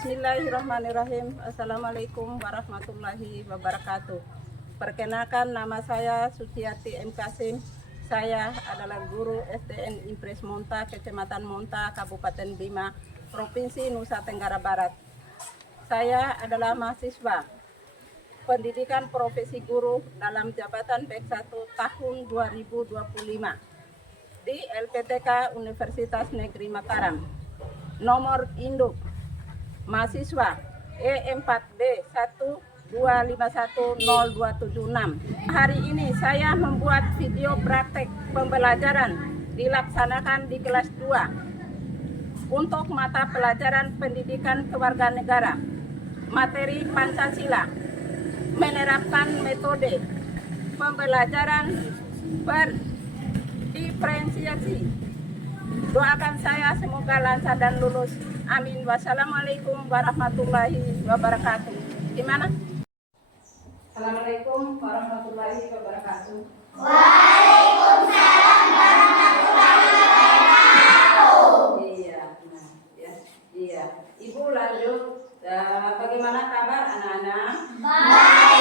Bismillahirrahmanirrahim. Assalamualaikum warahmatullahi wabarakatuh. Perkenalkan, nama saya Sutiati M. Kasim. Saya adalah guru SDN Impres Monta, Kecamatan Monta, Kabupaten Bima, Provinsi Nusa Tenggara Barat. Saya adalah mahasiswa pendidikan profesi guru dalam jabatan BEK 1 tahun 2025 di LPTK Universitas Negeri Mataram. Nomor induk mahasiswa E4B125102776. Hari ini saya membuat video praktek pembelajaran dilaksanakan di kelas 2 untuk mata pelajaran pendidikan kewarganegaraan, materi Pancasila, menerapkan metode pembelajaran berdiferensiasi. Doakan saya semoga lancar dan lulus. Amin. Wassalamualaikum warahmatullahi wabarakatuh. Gimana? Assalamualaikum warahmatullahi wabarakatuh. Waalaikumsalam warahmatullahi wabarakatuh. Iya, iya. Ibu lanjut. Bagaimana kabar anak-anak? Baik.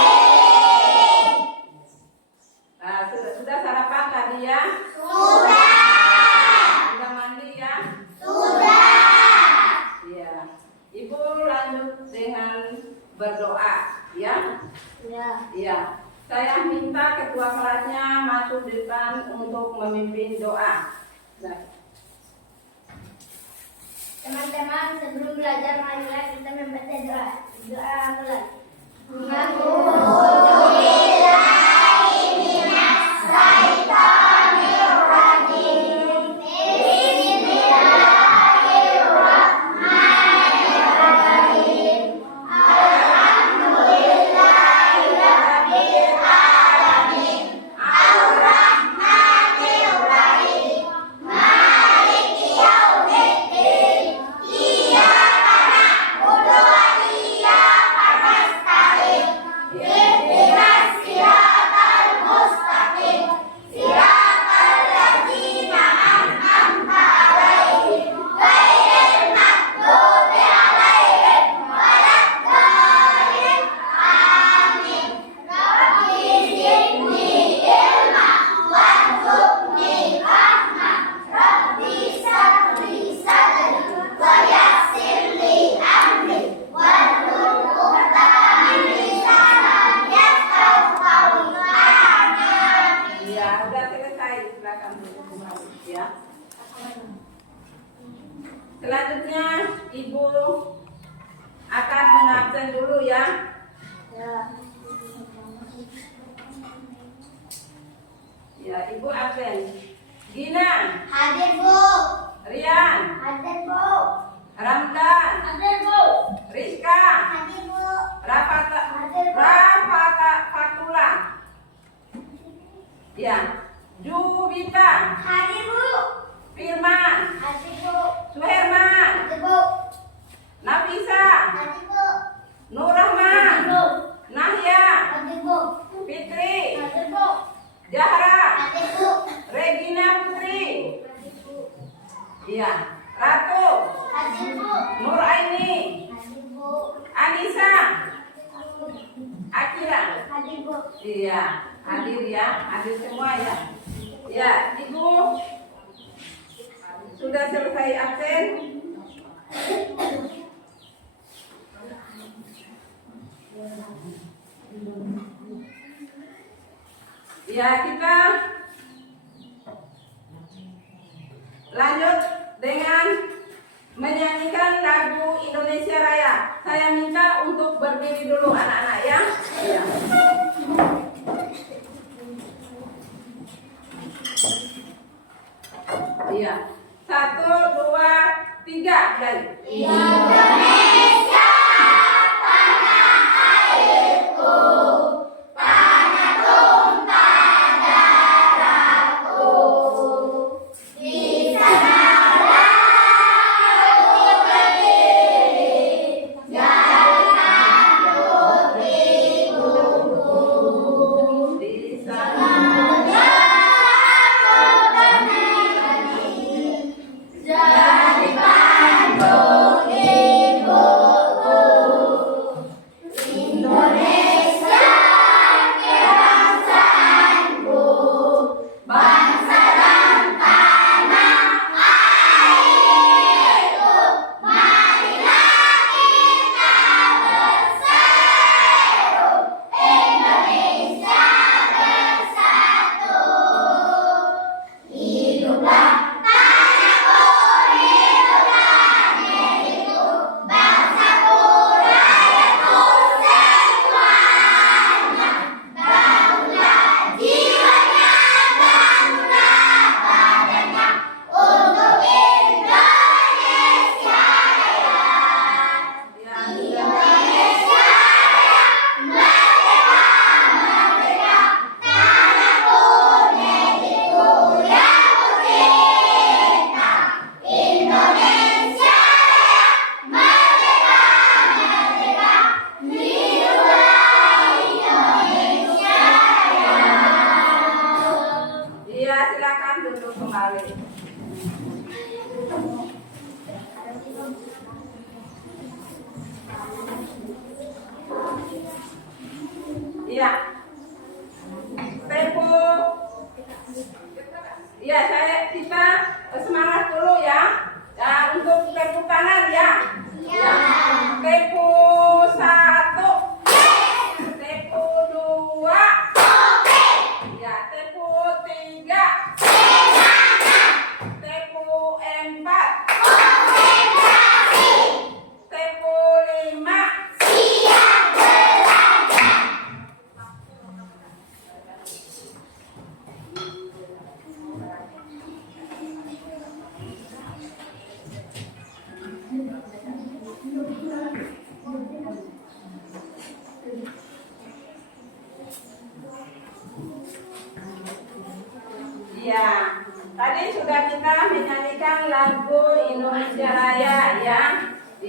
Sudah sarapan tadi ya? Sudah. Sudah mandi ya? Sudah. Iya. Ibu lanjut dengan berdoa, ya? Iya. Saya minta ketua kelasnya masuk depan untuk memimpin doa. Teman-teman, sebelum belajar marilah kita membaca doa. Doa mulai. Selanjutnya Ibu akan mengabsen dulu ya. Ya, Ibu absen. Gina. Hadir, Bu. Rian. Hadir, Bu. Ramdan. Hadir, Bu. Rizka. Hadir, Bu. Rafata. Hadir, Bu. Rafata Fatula. Ya. Juwita. Hadir, Bu. Firman. Hadir, Bu. Suherman. Hadir, Bu. Nafisa. Hadir, Bu. Nur Rahman. Hadir, Bu. Nahya. Hadir, Bu. Fitri. Hadir, Bu. Zahra. Hadir, Bu. Regina Putri. Hadir, Bu. Iya. Ratu. Hadir, Bu. Nur Aini. Hadir, Bu. Anissa. Akira. Hadir, Bu. Iya. Hadir ya. Hadir semua ya. Ya, Ibu sudah selesai absen. Ya, kita lanjut dengan menyanyikan lagu Indonesia Raya. Saya minta untuk berdiri dulu anak-anak ya. Iya. Iya. 1, 2, 3 dari Indonesia, tanah airku, tanah tumpah darahku. Di sanalah aku berdiri, jadikan putriku. di sana. Jadi pandu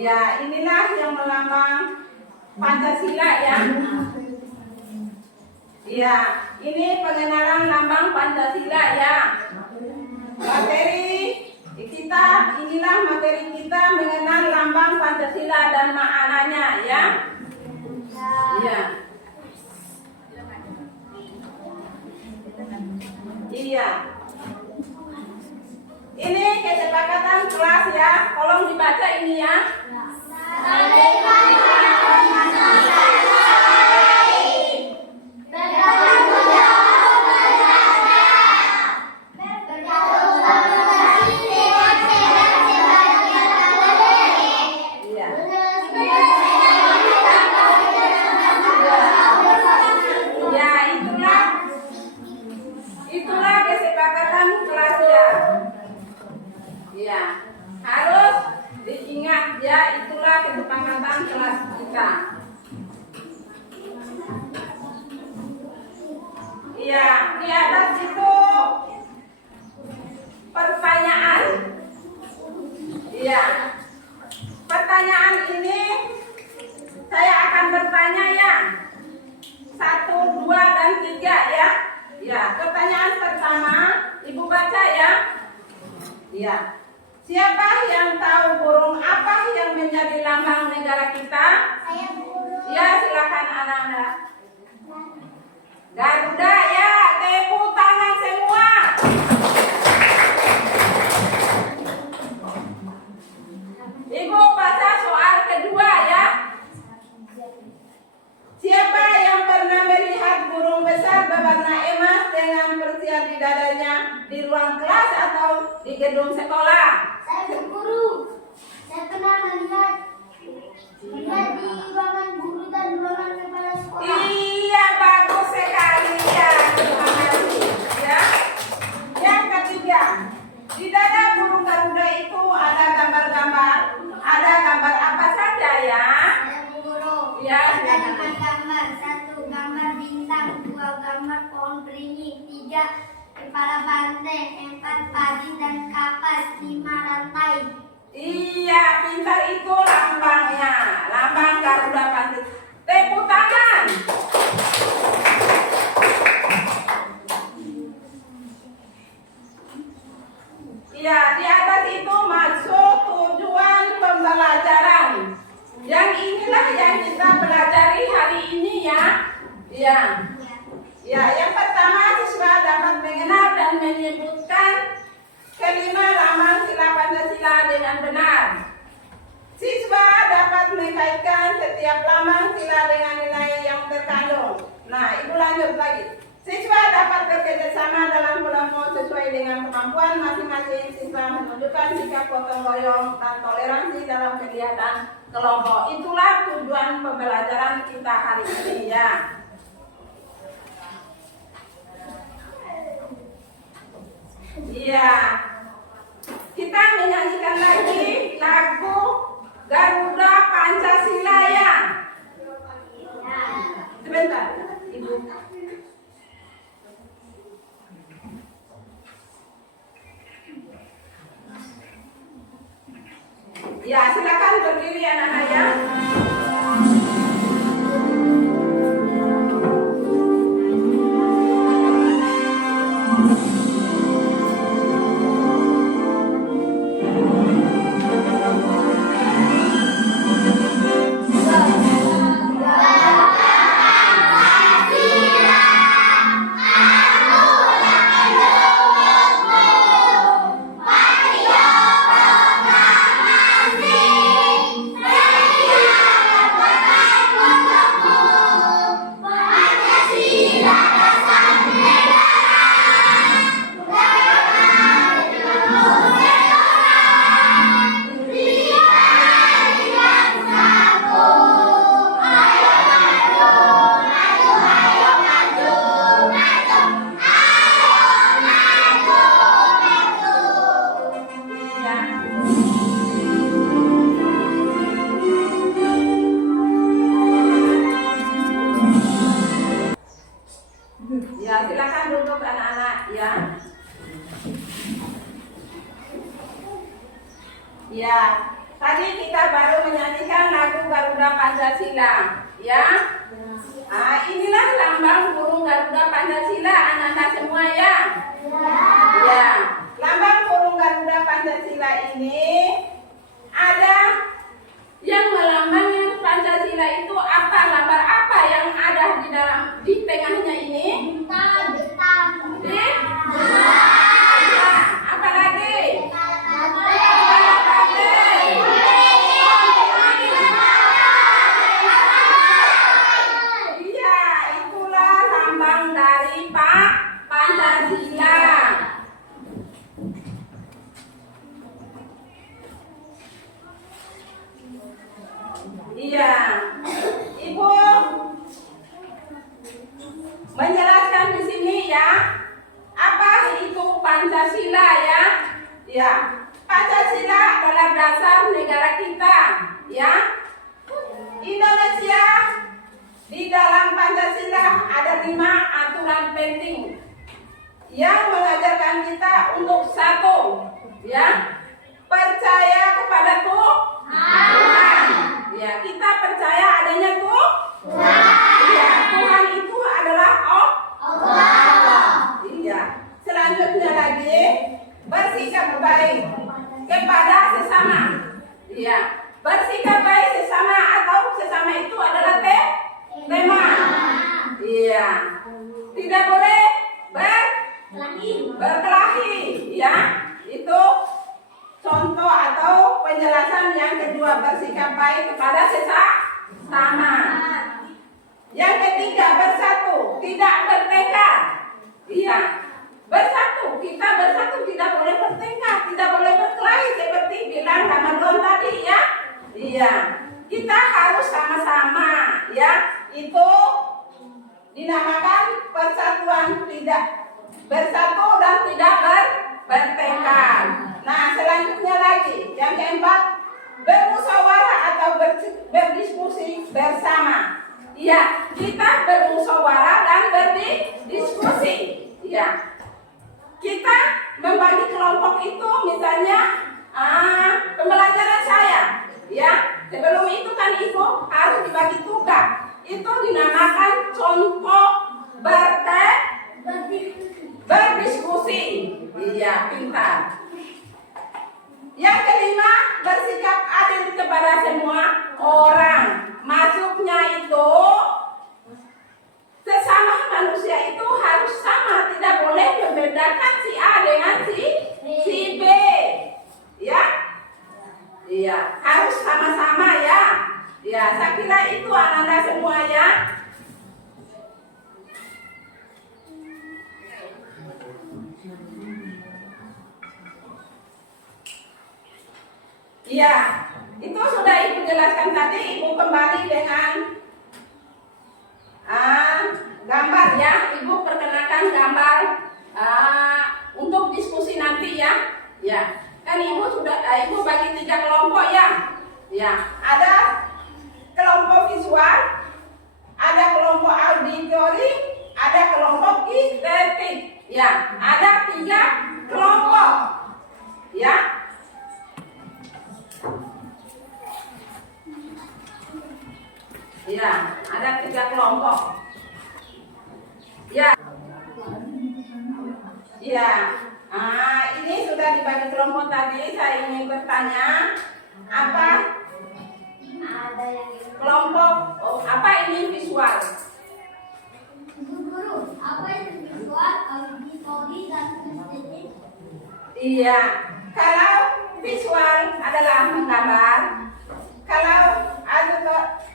Ya, inilah yang melambang Pancasila ya. Ya, ini pengenalan lambang Pancasila ya. Materi kita, inilah materi kita mengenal lambang Pancasila dan maknanya ya. Iya. Iya. Ini kesepakatan kelas ya. Tolong dibaca ini ya. Ya, itulah kesepakatan kelas ya. Ya, harus diingat ya, itulah kesepakatan kelas kita. Iya, di atas itu pertanyaan. Iya, pertanyaan ini saya akan bertanya ya. 1, 2, dan 3 ya. Ya, pertanyaan pertama, Ibu baca ya. Ya. Siapa yang tahu burung apa yang menjadi lambang negara kita? Saya guru. Ya, silakan anak-anak. Garuda ya, tepuk tangan semua. Ibu baca soal kedua ya. Siapa yang pernah melihat burung besar berwarna emas dengan persia di dadanya di ruang kelas atau di gedung sekolah? Saya guru. Saya pernah melihat di ruangan guru dan ruangan kepala sekolah. Iya, bagus sekali ya. Terima kasih. Ya. Yang ketiga, di dada burung Garuda itu ada gambar-gambar. Ada gambar apa saja ya? Saya guru. Ya, Ada 5 gambar. 1 gambar bintang, 2 gambar pohon beringin, 3 kepala banteng, 4 padi dan kapas, 5 rantai. Iya, pintar itu lambangnya. Lambang Garuda Pancasila. Tepuk tangan. Iya, di atas itu maksud tujuan pembelajaran. Yang inilah yang kita pelajari hari ini ya. Iya. Ya, yang pertama siswa dapat mengenal dan menyebutkan kelima lambang sila Pancasila dengan benar. Siswa dapat mengkaitkan setiap lambang sila dengan nilai yang terkandung. Nah, Ibu lanjut lagi. Siswa dapat bekerjasama dalam kelompok sesuai dengan kemampuan masing-masing. Siswa menunjukkan sikap gotong royong dan toleransi dalam kegiatan kelompok. Itulah tujuan pembelajaran kita hari ini ya. Iya. Kita menyanyikan lagi lagu Garuda Pancasila ya. Sebentar, Ibu. Ya, silakan berdiri anak-anak ya. Garuda Pancasila, ya. Nah, inilah lambang burung Garuda Pancasila, anak-anak semua ya. Ya, lambang burung Garuda Pancasila ini ada yang melambangkan Pancasila itu apa? Lambar apa yang ada di tengahnya ini? Ya, apa lagi? Iya, itulah lambang dari Pancasila. Iya, Ibu menjelaskan di sini ya, apa itu Pancasila ya? Ya, Pancasila adalah dasar negara kita, ya. Indonesia di dalam Pancasila ada 5 aturan penting yang mengajarkan kita untuk satu, ya, percaya kepada Tuhan. Ya, kita percaya adanya Tuhan. Ya, Tuhan itu adalah Allah. Iya. Selanjutnya lagi bersikap baik kepada sesama. Iya. Bersikap baik sesama atau sesama itu adalah teman. Iya. Tidak boleh berkelahi. Ya. Itu contoh atau penjelasan yang kedua, bersikap baik kepada sesama. Yang ketiga, bersatu, tidak bertengkar. Iya, bersatu, kita bersatu, tidak boleh bertengkar, tidak boleh berkelahi seperti bilang Ramadan tadi ya. Iya, kita harus sama-sama ya. Itu dinamakan persatuan, tidak bersatu dan tidak bertengkar. Nah, selanjutnya lagi, yang keempat, bermusyawarah atau berdiskusi bersama. Iya, kita bermusyawarah dan berdiskusi. Iya, kita membagi kelompok itu, misalnya pembelajaran saya. Ya, sebelum itu kan Ibu harus dibagi tugas. Itu dinamakan contoh berdiskusi. Iya, pintar. Yang kelima, bersikap adil kepada semua orang. Maksudnya itu sesama manusia itu harus sama, tidak boleh membedakan si A dengan si B. Ya? Iya, harus sama-sama ya. Ya, saya kira itu anak-anak semua ya. Iya, itu sudah Ibu jelaskan tadi. Ibu kembali dengan gambar ya. Ibu perkenalkan gambar untuk diskusi nanti ya. Ya, kan Ibu bagi 3 kelompok ya. Ya, ada kelompok visual, ada kelompok auditori, ada kelompok kinetik. Ya, ada 3 kelompok. Ya. Ya, ada 3 kelompok. Ya. Ya. Ini sudah dibagi kelompok tadi. Saya ingin bertanya, apa kelompok? Apa ini visual? Guru, apa itu visual, auditori, dan kinetik? Iya. Kalau visual adalah menggambar, kalau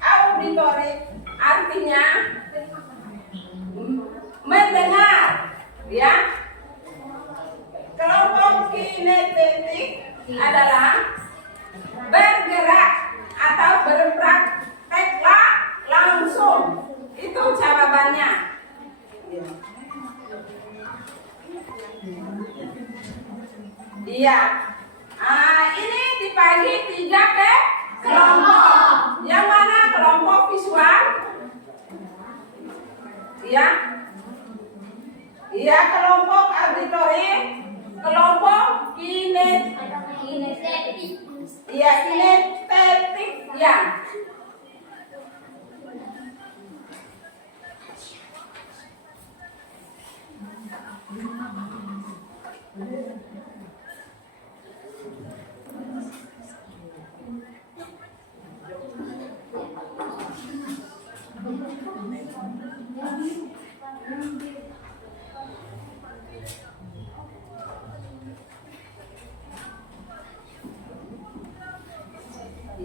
auditori artinya mendengar, ya. Kelompok kinetik adalah bergerak atau berpraktek langsung. Itu jawabannya. Iya. Ini dibagi 3 kelompok. Yang mana kelompok visual? Iya. Iya, kelompok auditori, kelompok kinetik. Iya, kinetik. Ya.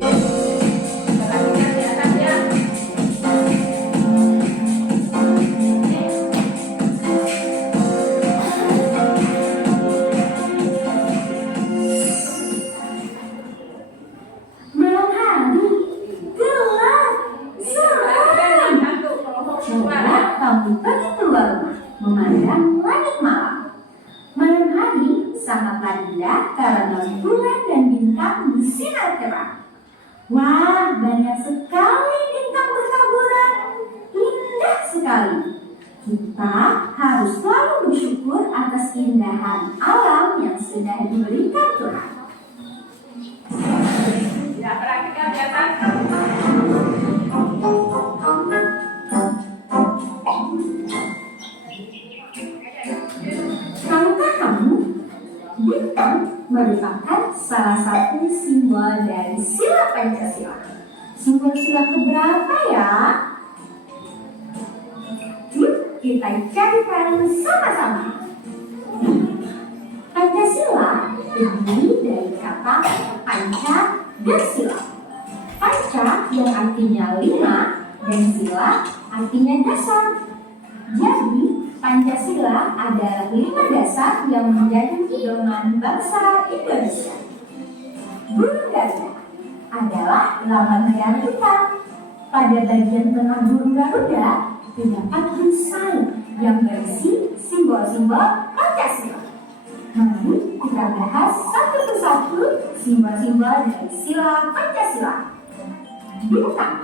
Perhatikan di atas ya. Malam hari gelap Perhatikan seram. yang satu kelompok suara. Coba kamu pergi keluar rumah memandang langit malam. Malam hari sangatlah indah karena bulan dan bintang bersinar terang. Wah, banyak sekali bintang bertaburan. Indah sekali. Kita harus selalu bersyukur atas keindahan alam yang sudah diberikan Tuhan. Ya, perhatikan di atas. Tahukah kamu, bintang merupakan salah satu simbol dari sila Pancasila. Simbol sila keberapa ya? Yuk kita cari tahu sama-sama. Pancasila terdiri dari kata panca dan sila. Panca yang artinya 5 dan sila artinya dasar. Jadi Pancasila adalah 5 dasar yang menjadi pedoman bangsa Indonesia. Burung Garuda adalah lambang negara kita. Pada bagian tengah burung Garuda terdapat perisai yang berisi simbol-simbol Pancasila. Mari kita bahas satu persatu simbol-simbol dari sila Pancasila. Bintang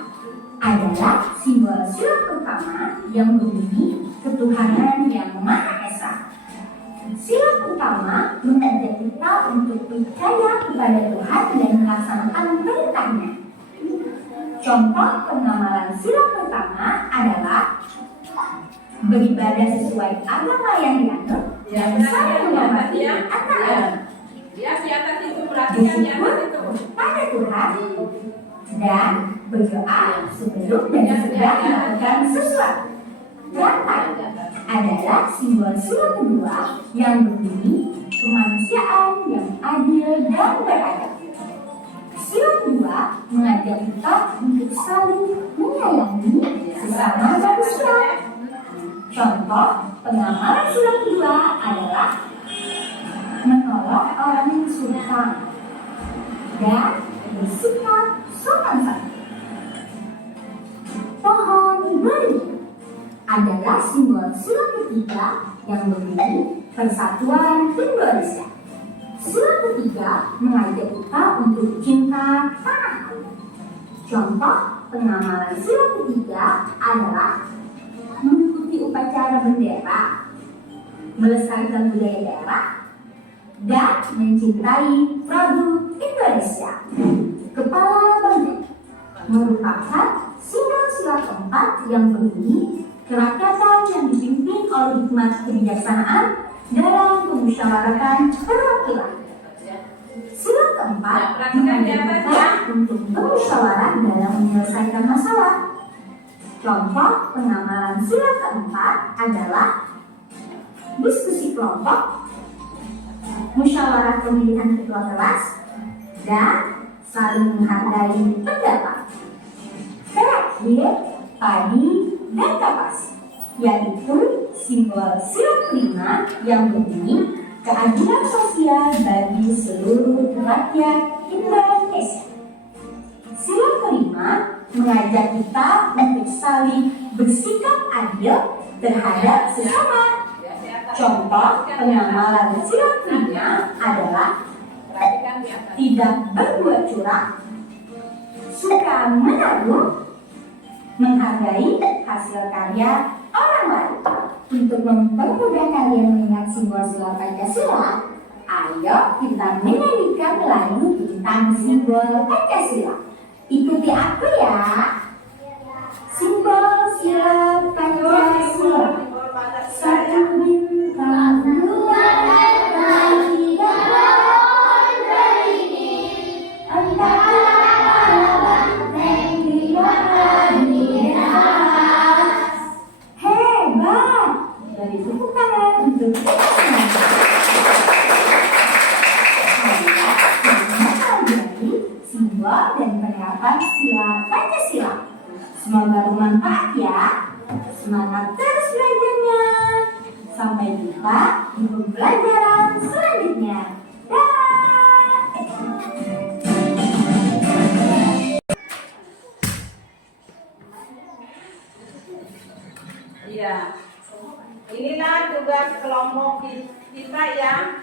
adalah simbol sila pertama yang berbunyi ketuhanan yang Maha Esa. Sila pertama mengajak kita untuk percaya kepada Tuhan dan melaksanakan perintahnya. Contoh pengamalan sila pertama adalah beribadah sesuai agama yang dianut dan saling menghormati antar agama. Ya, di atas itu. Perhatikan di atas itu. Pada Tuhan dan berdoa sebelum dan sesudah melakukan sesuatu. Rantai adalah simbol sila kedua yang berbunyi kemanusiaan yang adil dan beradab. Sila kedua mengajak kita untuk saling menyayangi sesama manusia. Contoh pengamalan sila kedua adalah menolong orang yang kesulitan dan bersikap sopan santun. Pohon beringin adalah simbol sila ketiga yang berbunyi Persatuan Indonesia. Sila ketiga mengajak kita untuk cinta tanah air. Contoh pengamalan sila ketiga adalah mengikuti upacara bendera, melestarikan budaya daerah, dan mencintai produk Indonesia. Kepala Bendera merupakan simbol sila keempat yang berbunyi kerakyatan yang dipimpin oleh hikmat kebijaksanaan dalam memusyawarahkan perwakilan. Sila keempat mengajak kita untuk bermusyawarah dalam menyelesaikan masalah. Contoh pengamalan sila keempat adalah diskusi kelompok, musyawarah pemilihan ketua kelas, dan saling menghargai pendapat. Terakhir, padi dan kapas, yaitu simbol sila kelima yang berbunyi keadilan sosial bagi seluruh rakyat Indonesia. Sila kelima mengajak kita untuk saling bersikap adil terhadap sesama. Contoh pengamalan sila kelima adalah Perhatikan di atas. tidak berbuat curang, suka menabung, menghargai hasil karya orang lain. Untuk mempermudah kalian mengingat simbol sila Pancasila, ayo kita menyanyikan lagu tentang simbol Pancasila. Ikuti aku ya. Simbol sila Pancasila. Satu bintang, dua bintang, tiga pohon beringin, empat bintang, tiga bintang, Siswa Pancasila. Semoga bermanfaat ya. Semangat terus belajarnya. Sampai jumpa di pembelajaran selanjutnya. Iya. Inilah tugas kelompok kita ya.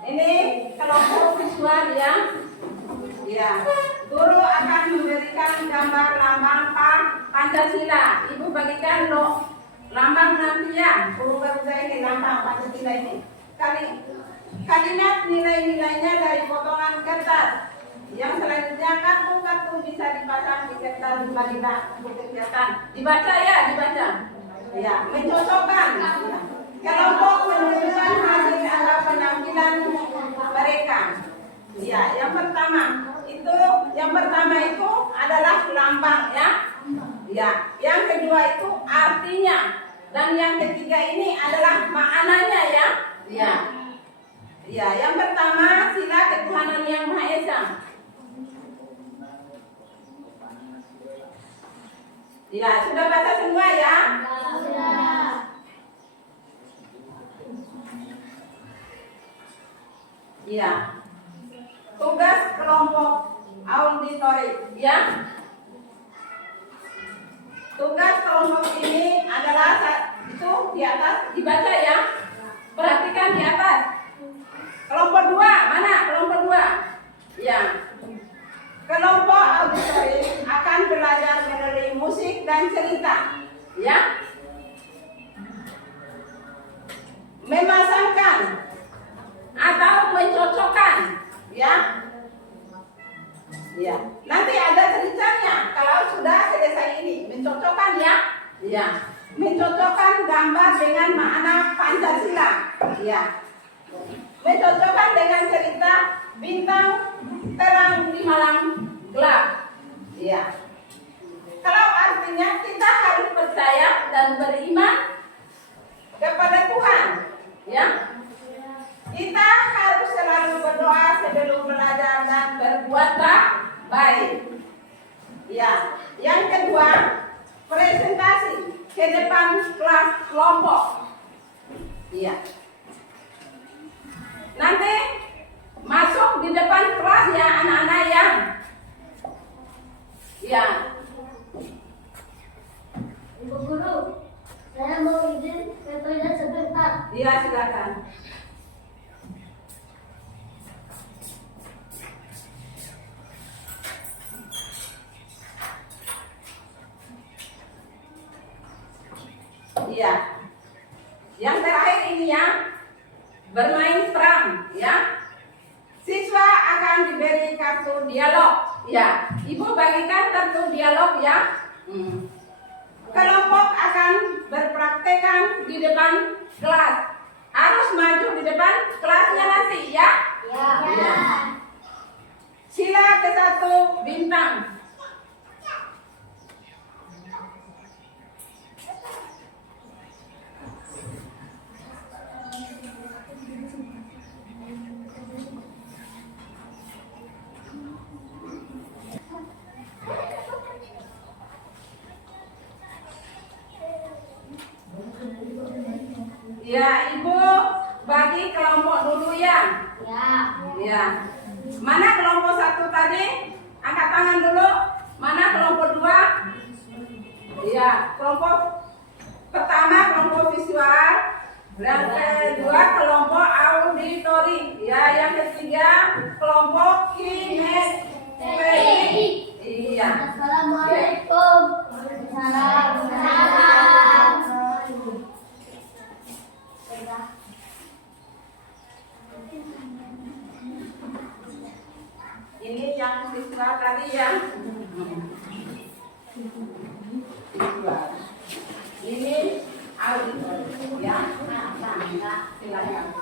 Ini kelompok visual ya. Ya. Guru akan memberikan gambar lambang Pancasila. Ibu bagikan lambang nanti ya. Guru baru saya ini lambang Pancasila ini. Kalimat nilai-nilainya dari potongan kertas. Yang selanjutnya kartu-kartu bisa dipasang di kertas bagi untuk kegiatan. Dibaca ya, dibaca. Ya, mencocokkan. Kelompok menunjukkan hasil atau penampilan mereka. Ya, yang pertama itu adalah lambang ya. Ya, yang kedua itu artinya dan yang ketiga ini adalah maknanya ya. Ya. Ya, yang pertama sila ketuhanan yang Maha Esa. Ya, sudah baca semua ya? Sudah. Ya. Tugas kelompok auditori ya. Tugas kelompok ini adalah itu di atas dibaca ya. Perhatikan di atas. Kelompok 2, mana kelompok 2? Ya. Kelompok auditori akan belajar melalui musik dan cerita, ya. Memasangkan atau mencocokkan, ya. Ya. Nanti ada ceritanya kalau sudah selesai ini, mencocokkan ya. Ya. Mencocokkan gambar dengan makna Pancasila, ya. Mencocokkan dengan cerita bintang terang di malam gelap. Ya. Kalau artinya kita harus percaya dan beriman kepada Tuhan. Ya. Kita harus selalu berdoa sebelum belajar dan berbuat baik. Ya. Yang kedua, presentasi ke depan kelas kelompok. Ya. Nanti masuk di depan kelas ya anak-anak ya. Ya. Ibu guru, saya mau izin ke toilet sebentar. Iya, silakan. Iya. Yang terakhir ini ya. Bermain peran ya. Siswa akan diberi kartu dialog ya. Ibu bagikan kartu dialog ya. Kelompok akan berpraktekan di depan kelas. Harus maju di depan kelasnya nanti ya. Ya. Sila ke-1 bintang. Ya, Ibu bagi kelompok dulu ya. Ya. Mana kelompok 1 tadi? Angkat tangan dulu. Mana kelompok 2? Ya, kelompok pertama kelompok visual. Yang kedua kelompok auditori. Ya, yang ketiga kelompok kinestetik. Iya. Assalamualaikum. Waalaikumsalam. Ini yang visual tadi ya. Visual. Ini auditori ya. Silakan.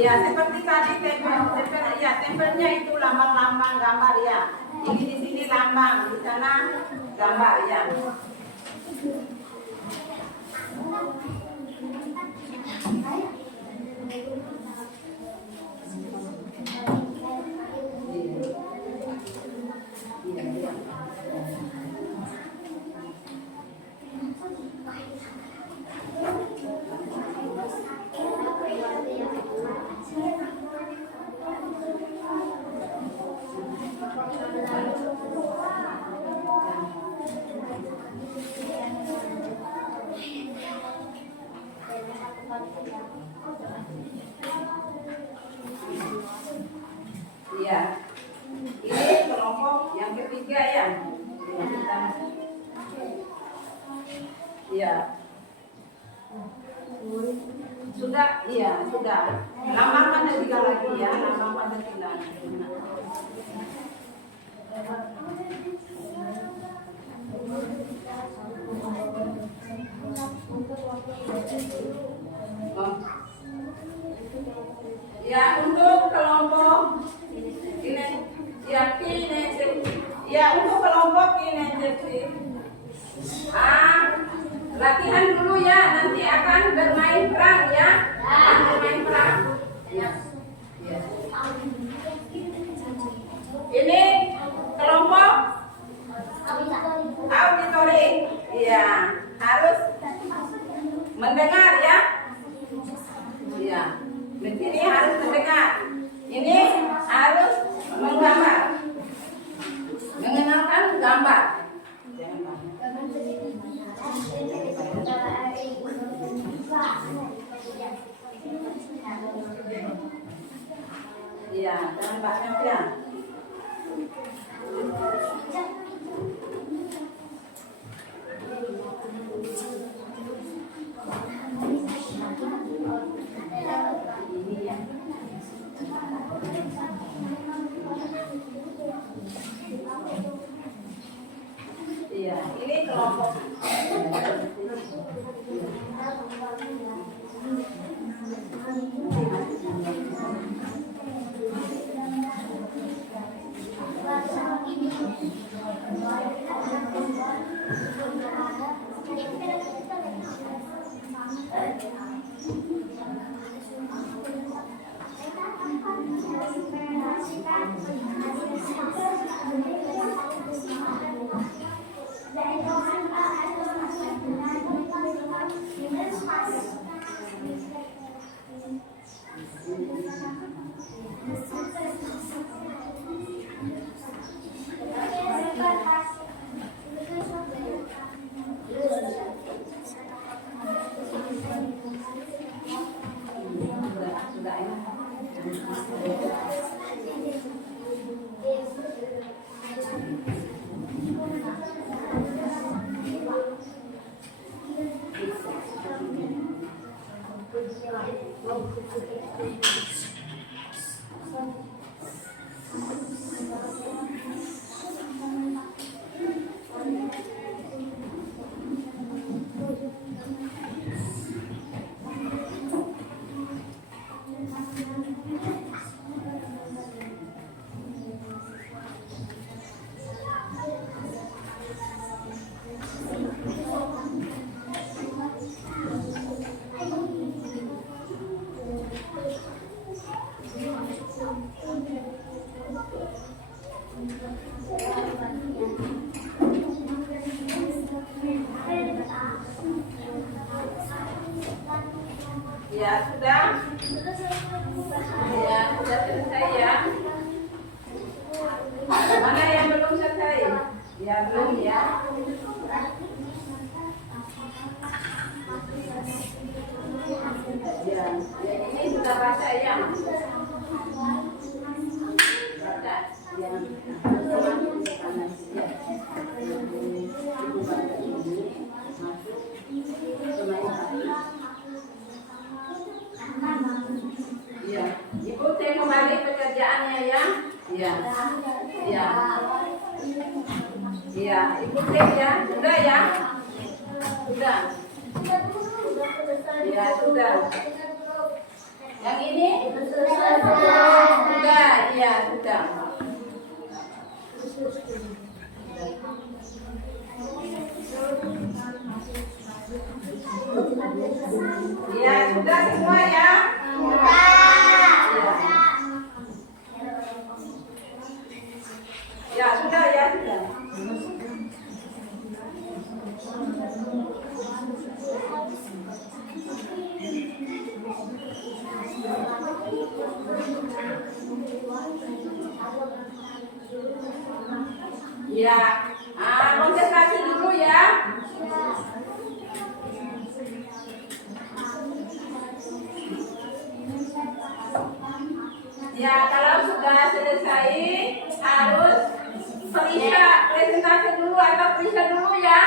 Ya, seperti tadi tema ya tempelnya itu lambang-lambang gambar ya. Ini di sini lambang, di sana gambar ya. Iya. Ini kelompok yang ketiga ya. Iya. Sudah, iya, sudah. Lambang Pancasila lagi ya, lambang Pancasila. Ya, untuk kelompok kinetik. Ya, untuk kelompok kinetik. Latihan dulu ya, nanti akan bermain perang ya. Akan bermain perang. Ya. Ya. Ini kelompok auditory. Iya, harus mendengar ya. Iya. Di sini harus mendengar. Ini harus menggambar. Mengenalkan gambar. Iya, jangan banyak ya. Iya, ini kelompok. Ya sudah. Ya sudah selesai ya. Mana yang belum selesai? Ya belum ya. Ya, ini sudah baca ya. Baca. Ya. Ya, ikuti kembali pekerjaannya ya. Ya, ya, ya, ikuti ya. Sudah ya, sudah. Ya sudah. Yang ini sudah. Ya. sudah. Ya, sudah semua ya. Ya, sudah ya, sudah. Ya, konsentrasi dulu ya. Ya, kalau sudah selesai harus periksa presentasi dulu atau periksa dulu ya.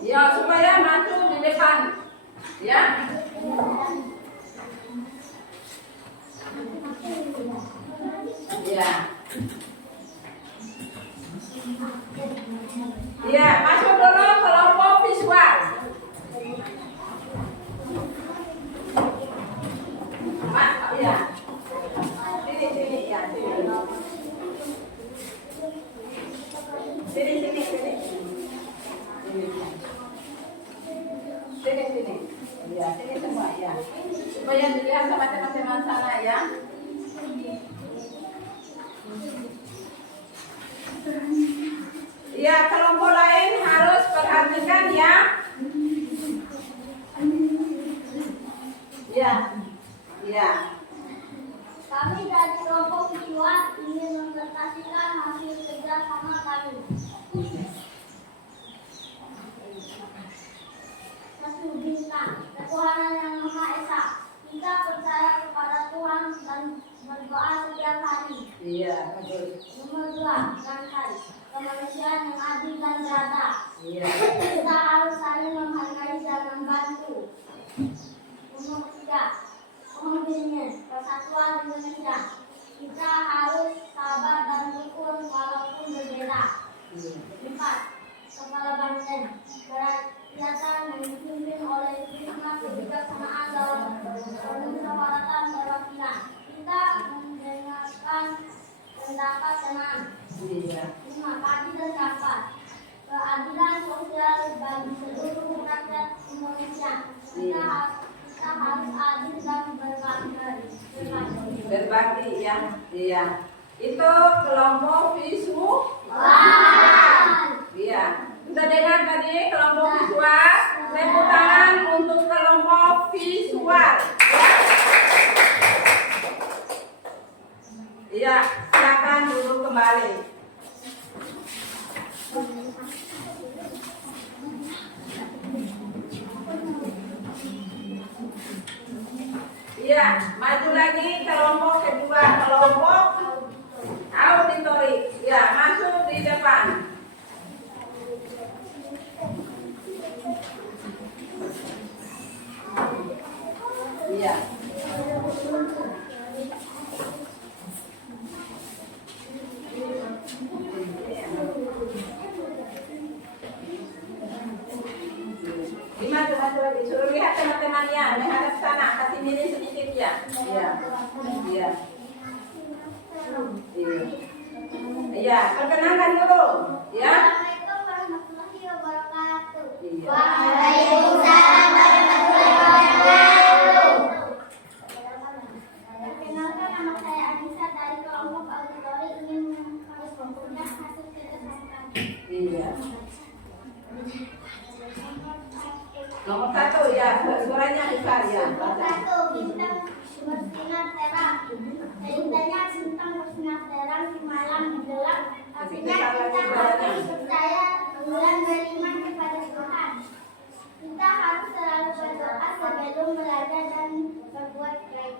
Ya, supaya maju di depan. Ya. Ya. Ya, masuk dulu kelompok visual. Ya. Sini ya, sini. Sini. Sini. Ya, sini semua ya. Supaya dilihat sama teman-teman sana ya. Ya, kelompok lain harus perhatikan ya. Ya. Kami dari kelompok visual ingin mempresentasikan hasil kerja sama kami. Satu bintang, ketuhanan yang Maha Esa. Kita percaya kepada Tuhan dan berdoa setiap hari. Iya, bagus. Nomor 2, rantai kemanusiaan yang adil dan beradab. Iya. Kita harus saling menghargai dan membantu. Nomor 3, pemimpinnya persatuan Indonesia. Kita harus sabar dan rukun walaupun berbeda. 4, kepala banteng kegiatan yang dipimpin oleh hikmat kebijaksanaan dalam kemusyawaratan perwakilan. Kita mendengarkan pendapat tenang. 5, adil dan dapat keadilan sosial bagi seluruh rakyat Indonesia. Kita harus adil dan Berbagi ya. Iya. Itu kelompok visual. Iya. Kita dengar tadi kelompok visual. Tepuk tangan untuk kelompok visual. Iya, silakan duduk kembali. Iya, maju lagi kelompok kedua, kelompok auditori. Ya, masuk di depan. Iya. Maju lagi, suruh lihat teman-temannya, menghadap sana, kasih miring sedikit ya. Iya. Iya, perkenalkan dulu, ya. Assalamualaikum warahmatullahi wabarakatuh. Iya. Waalaikumsalam warahmatullahi wabarakatuh. Perkenalkan, nama saya Anissa dari kelompok auditori ingin mempermudah hasil kerja sama kami. Iya. Nomor 1 ya, suaranya besar ya. Nomor 1, bintang bersinar terang. Ceritanya bintang bersinar terang di malam gelap. Artinya kita harus percaya bulan beriman kepada Tuhan. Kita harus selalu berdoa sebelum belajar dan berbuat baik.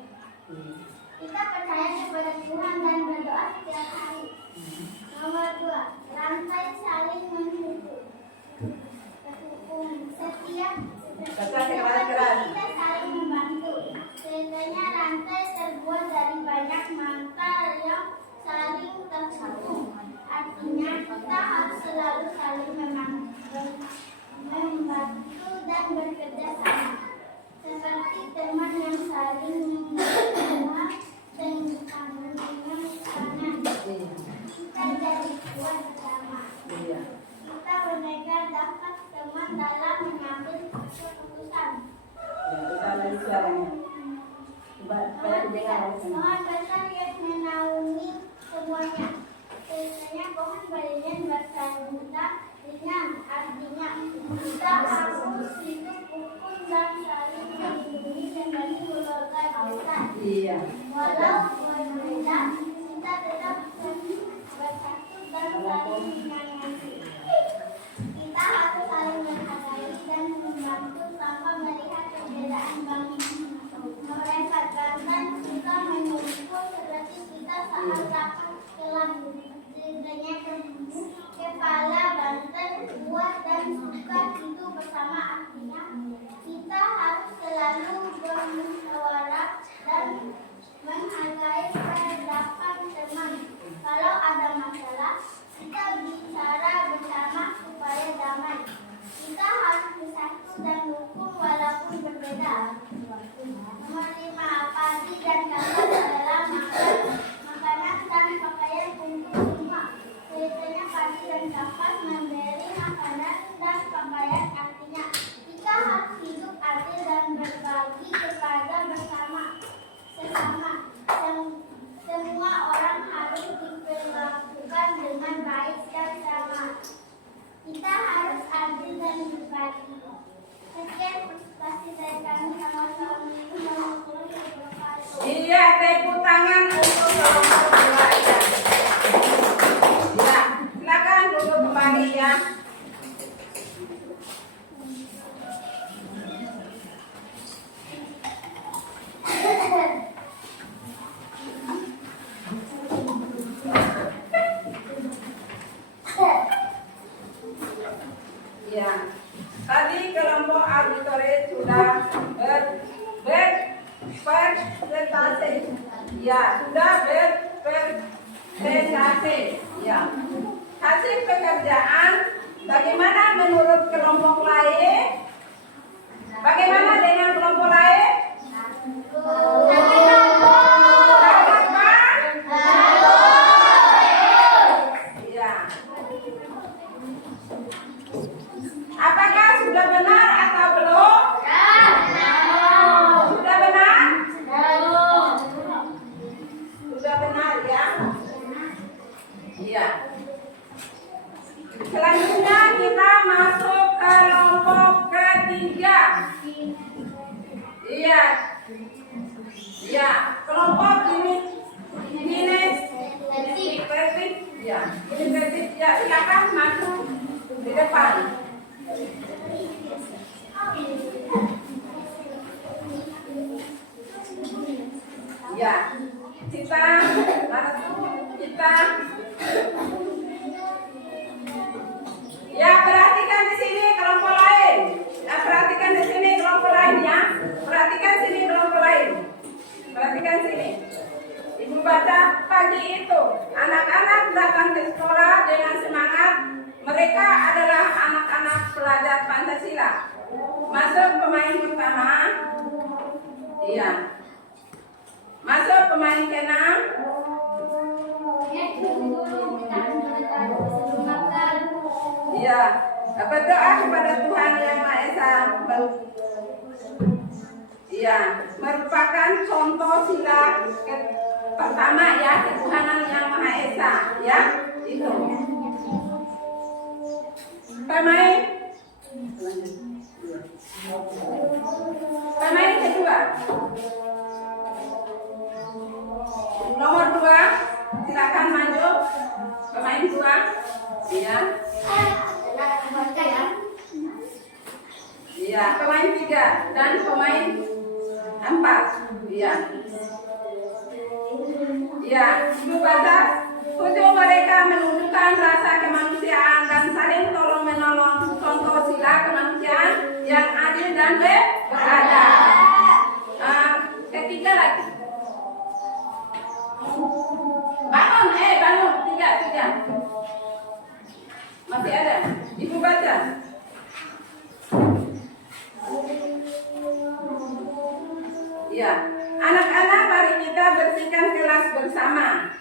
Kita percaya kepada Tuhan dan berdoa setiap hari. Nomor 2, rantai saling mendukung. Setiap kita saling membantu. Ceritanya rantai terbuat dari banyak mantel yang saling tersambung. Artinya kita harus selalu saling membantu dan bekerja sama. Seperti teman yang saling mengenal dan Pohon besar yang menaungi semuanya. Biasanya pohon beringin berkata ringan, artinya kita harus hidup rukun dan saling melindungi demi keluarga kita. Iya. Walau berbeda, kita tetap bersatu dan saling menyayangi. Kita harus saling menghargai dan membantu tanpa melihat perbedaan bangsa. Mereka bahkan kita menyuruh seperti kita saat rapat kelas. Setidaknya kepala banten kuat dan suka hidup bersama, artinya kita harus selalu bermusyawarah dan menghargai pendapat teman. Kalau ada masalah, kita bicara bersama supaya damai. Kita harus bersatu dan rukun walaupun berbeda. Nomor 5, padi dan kapas adalah makanan dan pakaian untuk semua. Biasanya padi dan kapas memberi makanan dan pakaian, artinya kita harus hidup adil dan berbagi kepada sesama. Semua orang harus diperlakukan dengan baik dan sama. Kita harus adil dan berbagi. Sekian presentasi dari kami. Assalamualaikum warahmatullahi wabarakatuh. Iya, tepuk tangan untuk kelompok belajar. Ya, silakan duduk kembali ya. Ya, tadi kelompok auditory sudah berpresentasi. Ya, sudah berpresentasi. Ya, hasil pekerjaan bagaimana menurut kelompok lain? Bagaimana dengan kelompok lain? Ya. Apakah sudah benar atau belum? Sudah benar? Sudah benar ya? Iya. Selanjutnya kita masuk ke kelompok ketiga. Iya. Ya, kelompok ini perspektif. Ya, perspektif. Ya, silakan masuk di depan. Ya, kita ya, perhatikan di sini kelompok lain. Ya, perhatikan di sini kelompok lain ya. Perhatikan sini kelompok lain. Perhatikan sini. Ibu baca, pagi itu anak-anak datang ke sekolah dengan semangat. Mereka adalah anak-anak pelajar Pancasila. Masuk pemain pertama. Iya. Masuk pemain ke-6. Iya. Berdoa kepada Tuhan Yang Maha Esa. Iya, merupakan contoh sila pertama ya, ketuhanan Yang Maha Esa ya. Itu. Pemain kedua. Nomor 2, silakan maju. Pemain 2. Iya. Iya, pemain 3 dan pemain 4. Iya. Iya, Ibu baca. Tujuh, mereka menunjukkan rasa kemanusiaan dan saling tolong menolong, contoh sila kemanusiaan yang adil dan beradab. Ketiga lagi. Bangun, bangun. Tiga. Masih ada. Ibu baca. Ya, anak-anak, mari kita bersihkan kelas bersama.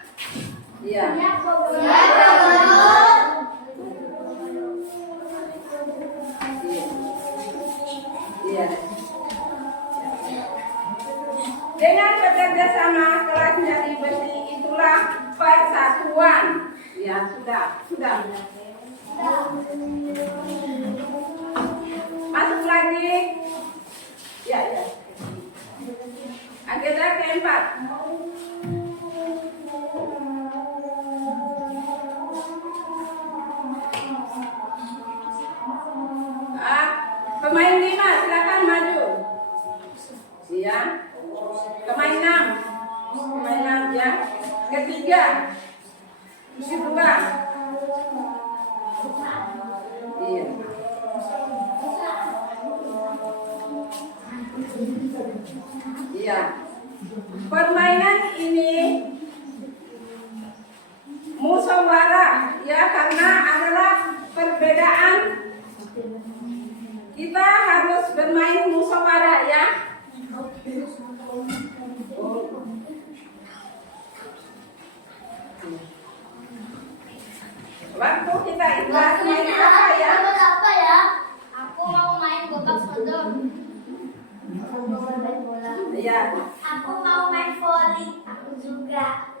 Iya. Iya. Dengan bekerja sama kelas menjadi bersih itulah persatuan. Ya, sudah. Masuk lagi. Ya. Agenda keempat. Pemain 5 silakan maju. Ya. Pemain 6 ya. Ketiga. Kedua. Iya. Iya. Permainan ini musyawarah ya, karena adalah perbedaan. Kita harus bermain musyawarah ya. Waktu kita ikhlas main apa ya? Apa ya? Aku mau main gobak sodor. Iya. Aku mau main voli. Aku juga.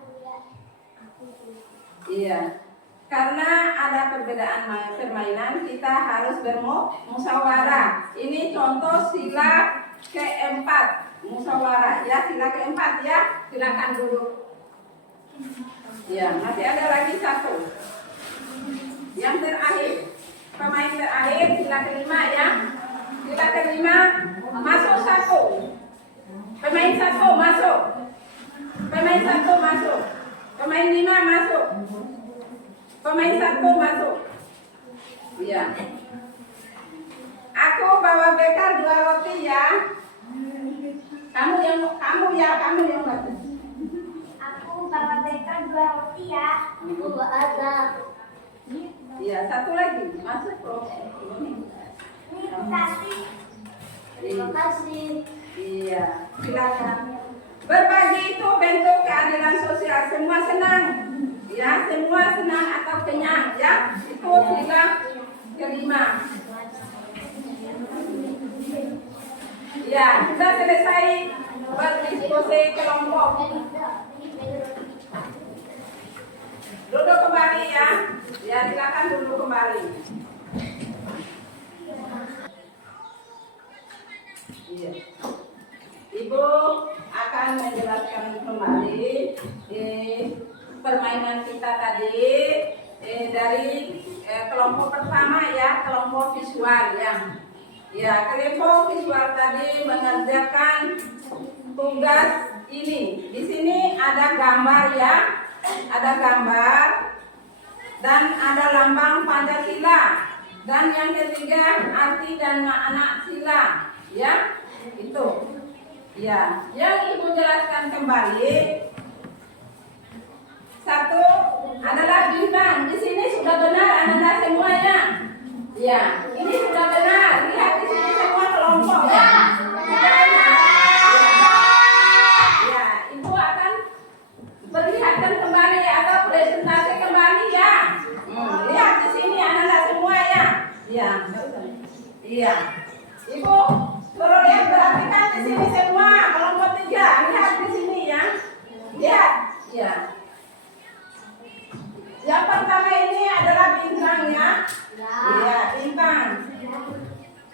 Iya. Karena ada perbedaan permainan, kita harus bermusyawarah. Ini contoh sila keempat, musyawarah ya, sila keempat ya. Silakan duduk. Ya, masih ada lagi satu. Yang terakhir, pemain terakhir, sila kelima ya. Sila kelima, masuk satu. Pemain satu masuk. Pemain satu masuk. Pemain 5 masuk. Pemain 1 masuk. Iya. Aku bawa bekal 2 roti ya. Kamu yang baca. Aku bawa bekal 2 roti ya. Aku ada. Iya, satu lagi masuk bro. Ini kasih. Terima kasih. Iya, silakan. Berbagi itu bentuk keadilan sosial. Semua senang, ya, semua senang atau kenyang, ya. Itu sila kelima. Ya, sudah selesai berdiskusi kelompok. Duduk kembali ya. Ya, silakan duduk kembali. Iya. Ibu akan menjelaskan kembali permainan kita tadi dari kelompok pertama ya, kelompok visual ya. Ya, kelompok visual tadi mengerjakan tugas ini. Di sini ada gambar ya, ada gambar dan ada lambang Pancasila. Dan yang ketiga arti dan makna sila ya, itu. Ya, yang Ibu jelaskan kembali. Satu adalah bintang. Di sini sudah benar anak-anak semuanya. Ya, ini sudah benar. Lihat di sini semua kelompok ya. Ya, Ibu akan perlihatkan kembali atau presentasi kembali ya. Lihat di sini anak-anak semua ya. Ya. Iya. Ibu suruh lihat, perhatikan di sini semua kelompok 3. Lihat di sini ya. Lihat. Ya. Yang pertama ini adalah bintang ya. Iya, bintang.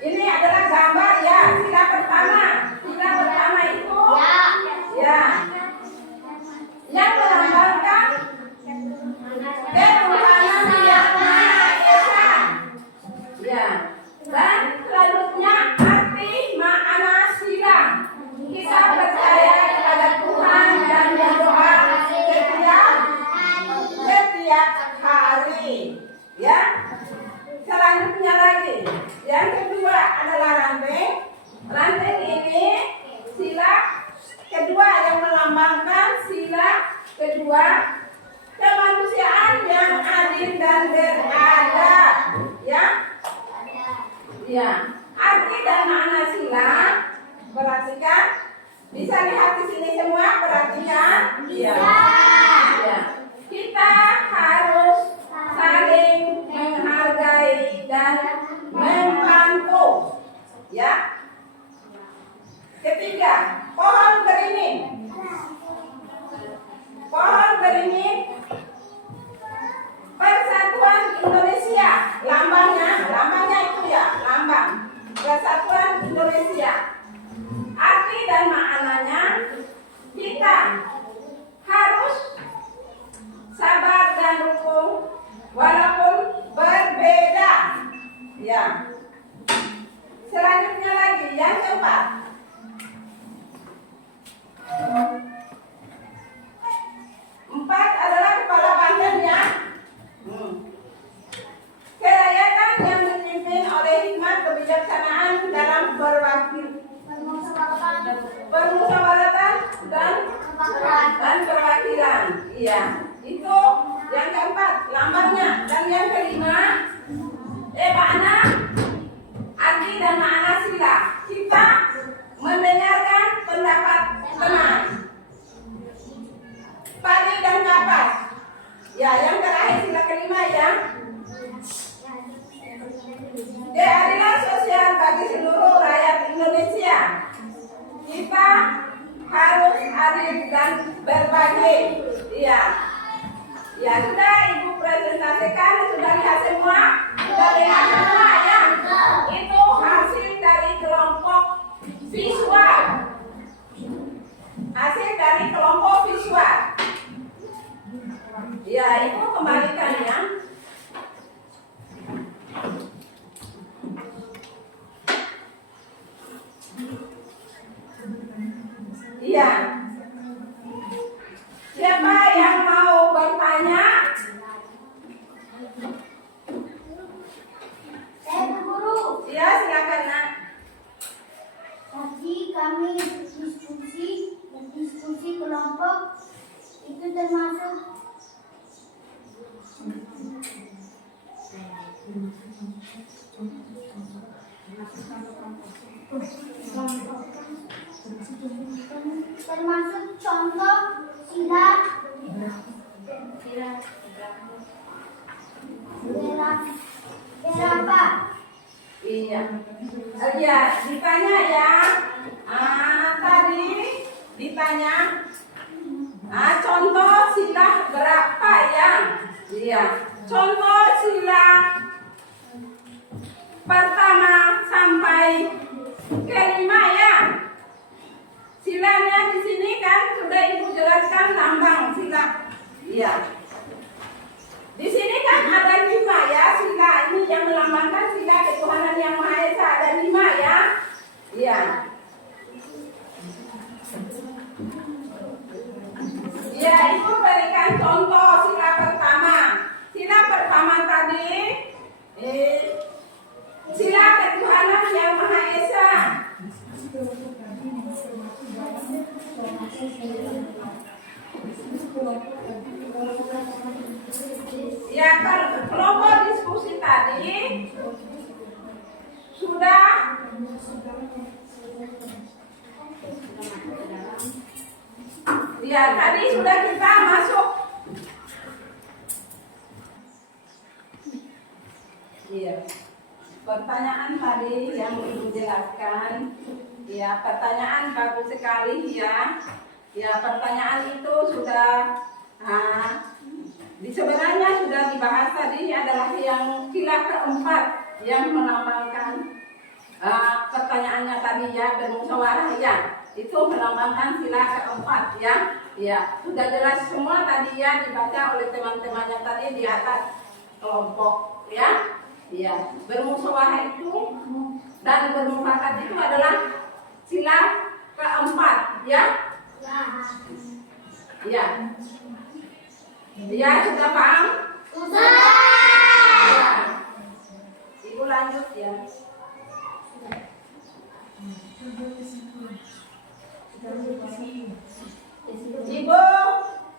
Ini adalah gambar ya. Sila pertama. Sila pertama itu ya. Yang melambangkan ketuhanan yang Maha Esa. Ya. Dan selanjutnya arti makna sila. Kita percaya kepada Tuhan dan berdoa setiap hari. Ya. Selanjutnya lagi, yang kedua adalah ranting. Ranting ini sila kedua yang melambangkan sila kedua, kemanusiaan yang adil dan beradab. Ya. Ya, arti dan makna sila, perhatikan. Bisa lihat di sini semua, perhatikan. Ya. Ya. Kita harus saling menghargai dan membantu. Ya. Ketiga, pohon beringin. beringin Persatuan Indonesia. Lambangnya itu ya, lambang Persatuan Indonesia. Arti dan maknanya, kita harus sabar dan rukun walaupun berbeda. Ya. Selanjutnya lagi yang keempat. Empat adalah kepala banteng ya. Kerakyatan yang dipimpin oleh hikmat kebijaksanaan dalam permusyawaratan dan perwakilan. Iya, itu yang keempat lambangnya. Dan yang kelima, makna, arti dan makna sila. Kita mendengarkan pendapat teman. Padi dan kapas. Ya, yang terakhir sila kelima ya. Keadilan sosial bagi seluruh rakyat Indonesia. Kita harus adil dan berbagi. Iya. Ya sudah Ibu presentasikan, sudah lihat semua? Sudah lihat semua ya? Itu hasil dari kelompok visual. Hasil dari kelompok visual. Ya, itu kembalikan ya. Iya. Siapa yang mau bertanya? Saya Bu Guru. Ya, silakan nak. Tadi kami diskusi kelompok itu termasuk contoh sila berapa? Iya. Ya, ditanya ya. Tadi ditanya. Contoh sila berapa ya? Iya. Contoh sila pertama sampai kelima ya. Silanya di sini kan sudah Ibu jelaskan lambang sila. Iya. Di sini kan ada 5 ya sila ini yang melambangkan sila ketuhanan yang Maha Esa, ada 5 ya. Iya. Ya, Ibu berikan contoh sila pertama. Sila pertama tadi sila ketuhanan yang Maha Esa. Ya, kelompok diskusi tadi sudah ya tadi sudah kita masuk. Iya. Pertanyaan tadi yang Ibu jelaskan, ya pertanyaan bagus sekali ya. Ya pertanyaan itu sudah sebenarnya sudah dibahas tadi adalah yang sila keempat yang melambangkan pertanyaannya tadi ya bermusyawarah ya. Itu melambangkan sila keempat ya. Ya, sudah jelas semua tadi ya dibaca oleh teman-temannya tadi di atas kelompok ya. Ya, bermusyawarah itu dan bermufakat itu adalah sila keempat ya. Ya. Ya, sudah paham? Sudah. Ya. Ibu lanjut ya. Ibu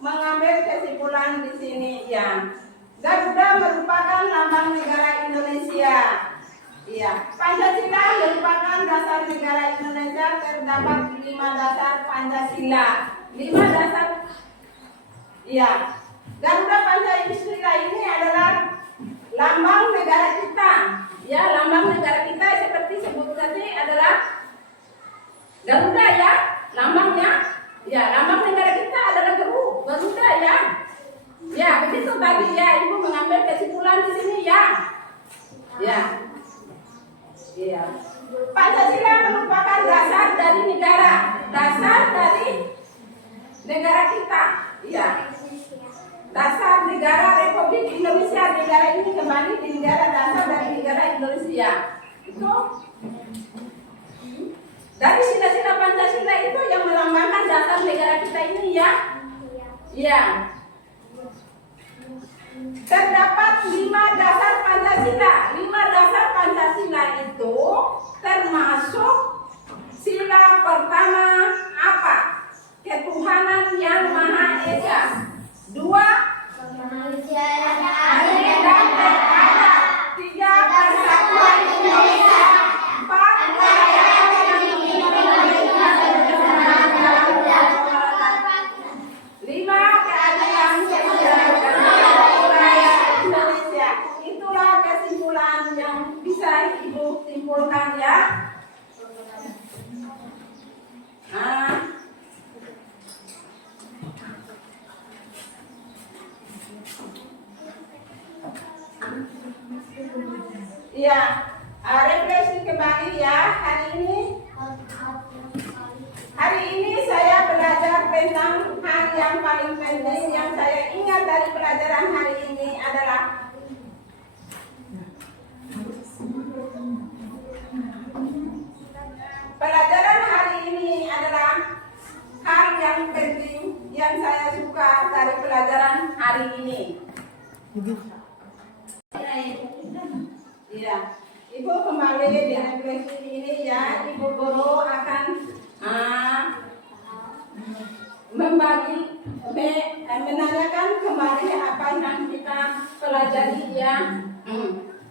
mengambil kesimpulan di sini ya. Garuda merupakan lambang negara Indonesia. Iya, Pancasila merupakan dasar negara Indonesia. Terdapat 5 dasar Pancasila. 5 dasar. Iya, Garuda Pancasila ini adalah lambang negara kita. Ya, lambang negara kita seperti sebut tadi adalah Garuda ya, lambangnya. Ya, lambang negara kita adalah Garuda ya. tadi ya, ibu mengambil kesimpulan di sini ya. Ya. Iya. Pancasila merupakan dasar dari negara kita. Iya. Dasar negara Republik Indonesia. Negara ini kembali di negara dasar dari negara Indonesia. Itu dari sila-sila Pancasila itu yang melambangkan dasar negara kita ini ya. Iya. Terdapat 5 dasar Pancasila. 5 dasar Pancasila itu termasuk sila pertama apa? Ketuhanan yang Maha Esa. 2, adil dan beradab. 3, persatuan Indonesia. 4, kedaulatan yang Lima, keadilan sosial dan rakyat Indonesia. Itulah kesimpulan yang bisa ibu simpulkan ya. Iya, refleksi kembali ya hari ini saya belajar tentang hal yang paling penting yang saya ingat dari pelajaran hari ini adalah hal yang penting yang saya suka dari pelajaran hari ini. Ya, ibu kembali di refleksi ini ya, ibu guru akan menanyakan kembali apa yang kita pelajari ya.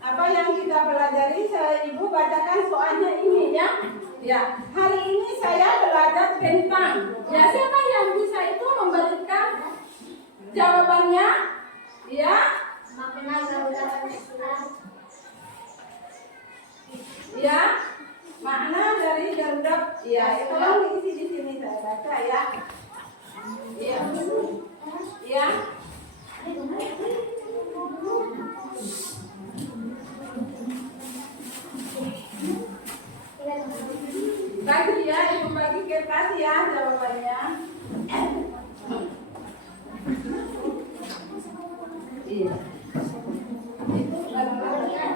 Apa yang kita pelajari, ibu bacakan soalnya ini ya. Ya, hari ini saya belajar tentang ya, siapa yang bisa itu memberikan jawabannya? Ya. Makna Garuda Pancasila. Ya, makna dari Garuda. Ya, tolong diisi di sini saya baca ya. Ya. Ya. Bagi ya, ibu bagi kertas ya jawabannya. Iya. Itu bagian.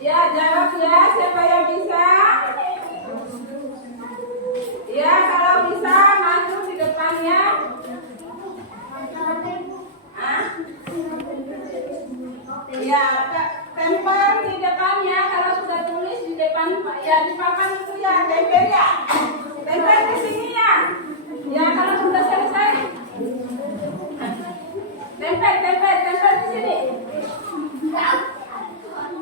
Ya, jawab ya, siapa yang bisa? Ya, kalau bisa maju di depannya. Ya, tempel di depannya. Kalau sudah tulis di depan, ya di papan itu ya, tempel ya. Tempel di sini ya. Ya, kalau sudah selesai. Tempel di sini.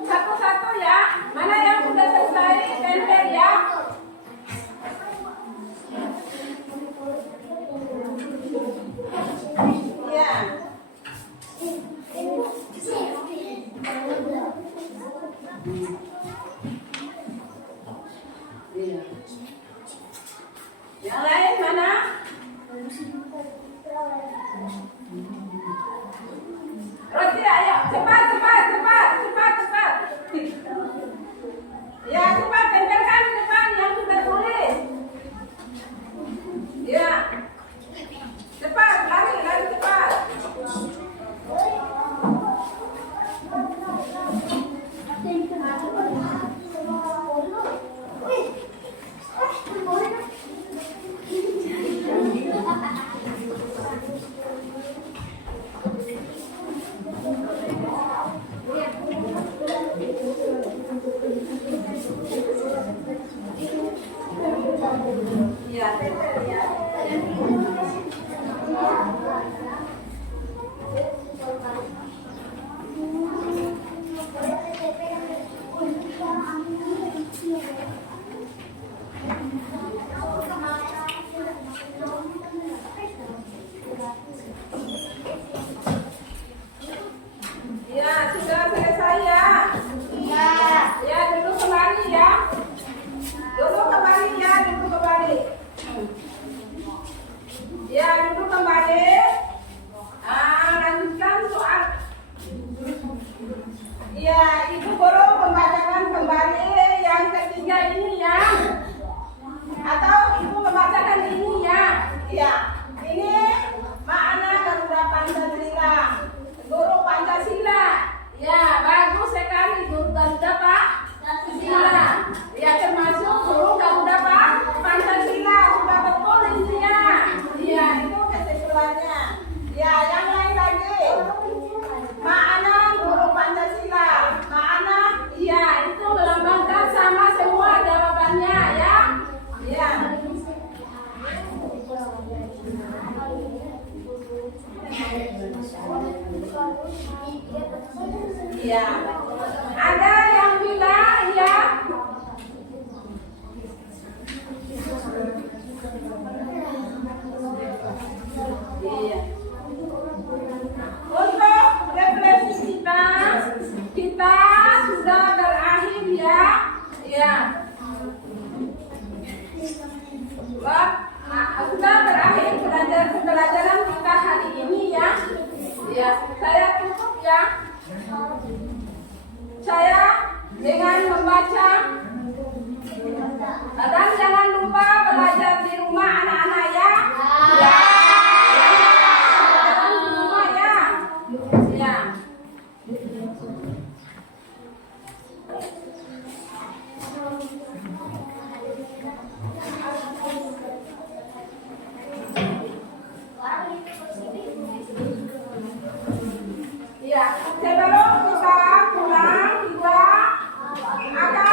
Satu-satu ya. Mana yang sudah selesai, tempel ya. Ya. Iya. Yang lain mana? Roti, ayo cepat. Ya, cepat tempelkan di depan yang sudah tulis. Ya. Cepat, lari cepat. Ya, sudah selesai ya. Iya. Ya, duduk kembali ya. Duduk kembali ya, duduk kembali. Ya, duduk kembali. Lanjutkan soal. Ya, Ibu Guru membacakan kembali yang ketiga ini ya. Atau Ibu membacakan ini ya. Ya, ini makna Garuda Pancasila. Guru Pancasila. Ya, bagus sekali guru Garuda Pancasila. Ya, termasuk guru Garuda Pancasila. Sudah betul ini ya. Ya, itu kesimpulannya. Ya, yang lain lagi. Makna guru Pancasila. Makna, iya itu melambangkan sama semua jawabannya ya. Ya. Iya. Ada yang bilang ya. Iya. Untuk refleksi kita sudah berakhir ya. Ya. Sudah berakhir pembelajaran kita hari ini ya. Ya, saya tutup ya. Saya dengan membaca dan jangan lupa belajar di rumah anak-anak ya. Ya. Belajar di rumah ya. Ya. Ya, sebelum kita pulang kita akan